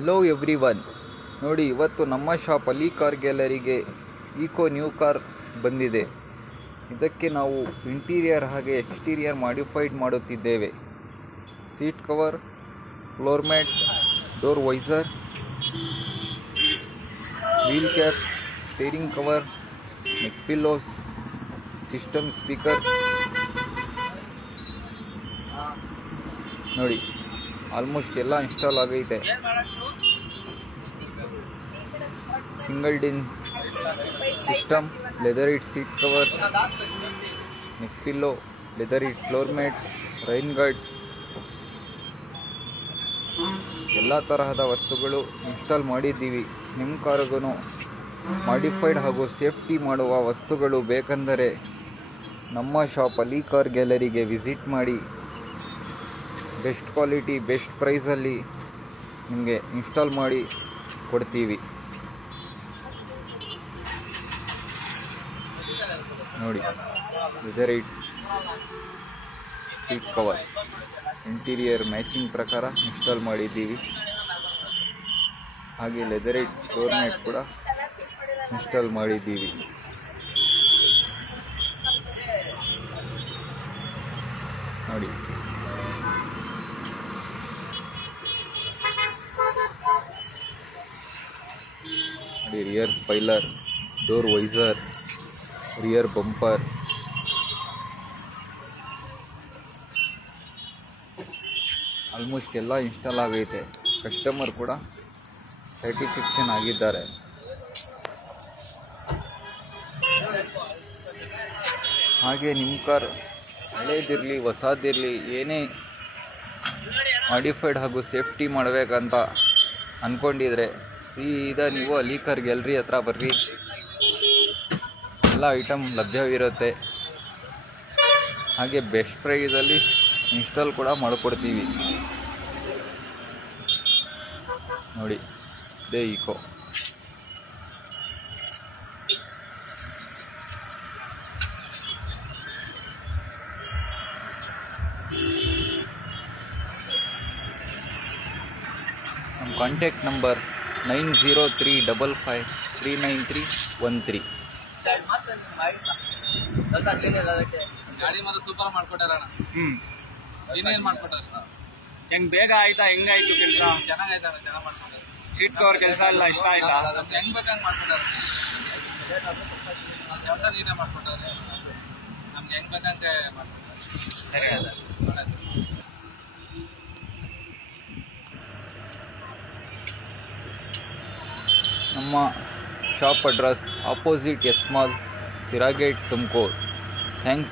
Hello every one. ನೋಡಿ, ಇವತ್ತು ನಮ್ಮ ಶಾಪಲ್ಲಿ ಕಾರ್ ಗ್ಯಾಲರಿಗೆ ಈಕೋ ನ್ಯೂ ಕಾರ್ ಬಂದಿದೆ. ಇದಕ್ಕೆ ನಾವು ಇಂಟೀರಿಯರ್ ಹಾಗೆ ಎಕ್ಸ್ಟೀರಿಯರ್ ಮಾಡಿಫೈಡ್ ಮಾಡುತ್ತಿದ್ದೇವೆ. Seat cover, floor mat, door visor, wheel caps, steering cover, neck pillows, system speakers. ನೋಡಿ, ಆಲ್ಮೋಸ್ಟ್ ಎಲ್ಲ ಇನ್ಸ್ಟಾಲ್ ಆಗೈತೆ. Single DIN system, leatherette seat cover, neck pillow, leatherette floor mat, rain guards, ಎಲ್ಲ ತರಹದ ವಸ್ತುಗಳು install ಮಾಡಿದ್ದೀವಿ. ನಿಮ್ಮ ಕಾರಿಗೂ modified ಹಾಗೂ safety ಮಾಡುವ ವಸ್ತುಗಳು ಬೇಕೆಂದರೆ ನಮ್ಮ ಶಾಪಲ್ಲಿ ಕಾರ್ ಗ್ಯಾಲರಿಗೆ ವಿಸಿಟ್ ಮಾಡಿ. ಬೆಸ್ಟ್ ಕ್ವಾಲಿಟಿ, ಬೆಸ್ಟ್ ಪ್ರೈಸಲ್ಲಿ ನಿಮಗೆ ಇನ್ಸ್ಟಾಲ್ ಮಾಡಿ ಕೊಡ್ತೀವಿ. ನೋಡಿ, leatherette seat covers interior matching ಪ್ರಕಾರ ಇನ್ಸ್ಟಾಲ್ ಮಾಡಿದ್ದೀವಿ. ಹಾಗೆ ಲೆದರ್ ಇಟ್ ಫ್ಲೋರ್ ಮ್ಯಾಟ್ ಕೂಡ ಇನ್ಸ್ಟಾಲ್ ಮಾಡಿದ್ದೀವಿ. ನೋಡಿ, rear spoiler, door visor, rear bumper, almost ಎಲ್ಲ ಇನ್ಸ್ಟಾಲ್ ಆಗೈತೆ. ಕಸ್ಟಮರ್ ಕೂಡ ಸ್ಯಾಟಿಸ್ಫ್ಯಾಕ್ಷನ್ ಆಗಿದ್ದಾರೆ. ಹಾಗೆ ನಿಮ್ಮ ಕಾರ್ ಹಳೇದಿರಲಿ ಹೊಸದಿರಲಿ ಏನೇ ಮಾಡಿಫೈಡ್ ಹಾಗೂ ಸೇಫ್ಟಿ ಮಾಡಬೇಕಂತ ಅಂದ್ಕೊಂಡಿದ್ರೆ ಸೀದಾ ನೀವು ಅಲಿ ಕಾರ್ ಗ್ಯಾಲರಿ ಹತ್ರ ಬರ್ರಿ. ಎಲ್ಲ ಐಟಮ್ ಲಭ್ಯವಿರುತ್ತೆ. ಹಾಗೆ ಬೆಸ್ಟ್ ಪ್ರೈಸಲ್ಲಿ ಇನ್ಸ್ಟಾಲ್ ಕೂಡ ಮಾಡಿಕೊಡ್ತೀವಿ. ನೋಡಿ, ಇದೇ ಈಕೋ. ನಮ್ಮ ಕಾಂಟ್ಯಾಕ್ಟ್ ನಂಬರ್ 9035539313. ಗಾಡಿ ಮಾತ್ರ ಸೂಪರ್ ಮಾಡ್ಕೊಟ್ಟಾರ. ಇನ್ನೇನ್ ಮಾಡ್ಕೊಟ್ಟಾರ? ಹೆಂಗ್ ಬೇಗ ಆಯ್ತಾ? ಹೆಂಗಾಯ್ತು ಕೆಲಸ? ಚೆನ್ನಾಗಾಯ್ತಾರ, ಚೆನ್ನಾಗ್ ಮಾಡ್ಕೊಟ್ಟಾರ. ಸೀಟ್ ಕವರ್ ಕೆಲಸ ಎಲ್ಲ ಇಷ್ಟ ಆಯ್ತಾ? ನಮ್ಗೆ ಹೆಂಗ್ ಬೇಕಂಗ್ ಮಾಡ್ಕೊಟ್ಟಾರ. ಎಲ್ಲ ನೀನೇ ಮಾಡ್ಕೊಟ್ಟಾರೆ. ನಮ್ಗೆ ಹೆಂಗ್ ಬೇಕಂತೆ ಮಾಡ್ಕೊಟ್ಟಾರೆ. ಸರಿ ಆಯ್ತು. ನಮ್ಮ shop address opposite S mall, Sira gate, Tumakuru. Thanks.